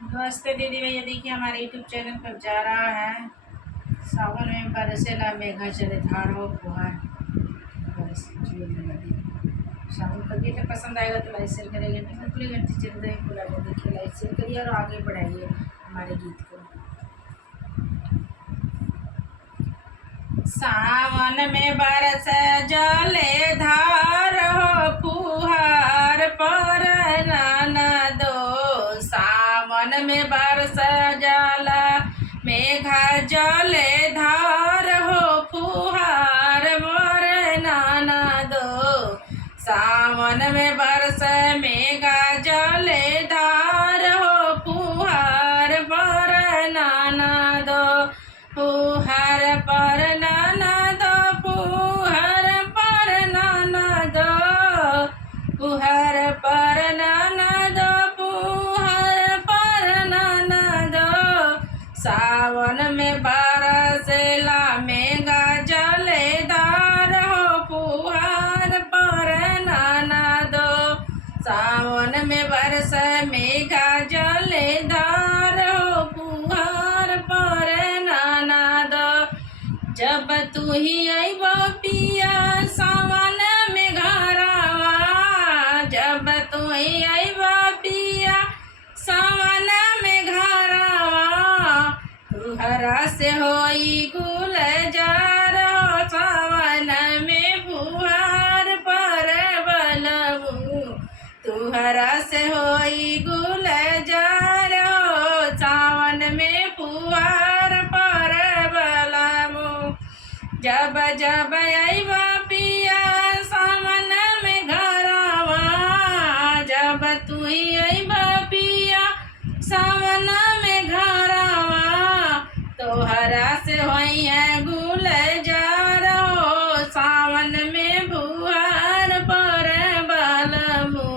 नमस्ते दीदी भैया, देखिए हमारे यूट्यूब चैनल पर जा रहा है। सावन में बरसेला मेघा चले धार हो फुहार बरस नदी। सावन का गीत पसंद आएगा तो लाइक शेयर करेंगे, नहीं तो प्लीज घंटी चल रही पूरा देखिए, लाइक शेयर करिए और आगे बढ़ाइए हमारे गीत को। सावन में बरस जले धार हो फुहार पर नाना दो। सावन में बरस जाला मेघा जले धार हो फुहार पर नाना दो। सावन में बरस मेघा जले धार हो फुहार पर नाना दो। फुहार पर नाना दो, फुहार पर नाना दो, फुहार पर नाना दो, फुहार पर नाना दो। सावन में बरसेला मेघा जले धार हो फुहार पर नाना दो। सावन में बरस मेघा जले धार हो फुहार पर नाना दो। जब तू ही अइबा पिया सावन में घरवा, जब तू ही अइबा पिया सावन में घरवा, तुहरा से होई गुलजार हो सावन में फुहार पर बलबू। तुहरा से होई गुलजार हो सावन में फुहार पर बलबू। जब जब अइबा पिया सावन में घरवा, जब तू ही अइबा पिया सावन में घरवा, तोहरा से होई है गुलजार हो सावन में फुहार पर बलबू।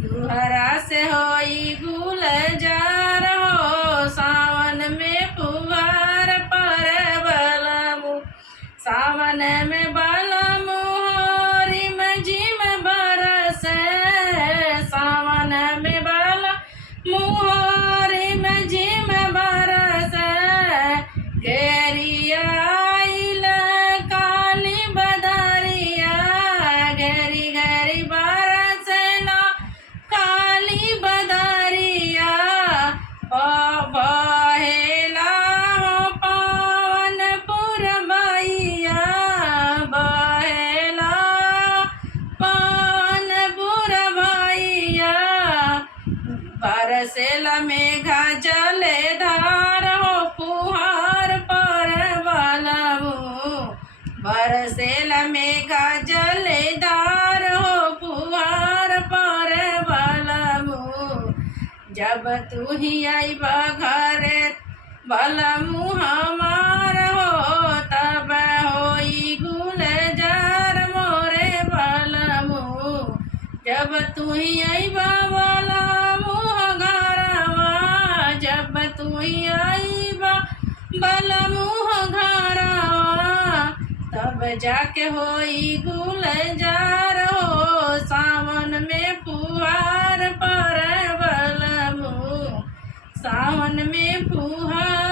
तुहरा से होई गुलजार हो सावन में फुहार पर बलबू। सावन में बलबू हो रिम झिम बरसे, सावन में बलबू हो रिम झिम बरसे। घेरिया आइल काली बदरिया, घेरी घेरी बरसेला काली बदरिया। बहेला हो पवन पुरबैया, बहेला पवन पुरबैया। बरसेला मेघा जले धार हो फुहार पर बलबू। बरसेला मेघा जले धार हो फुहार पर बलबू। जब तू ही अइबा घरे बलबू हमार हो, तब होई गुलजार मोरे बलबू। जब तू ही अइबा बलबू घरवा, जब तू ही अइबा बलबू घरवा, तब जाके होई गुलजार हो सावन में फुहार पर बलबू। सावन में फुहार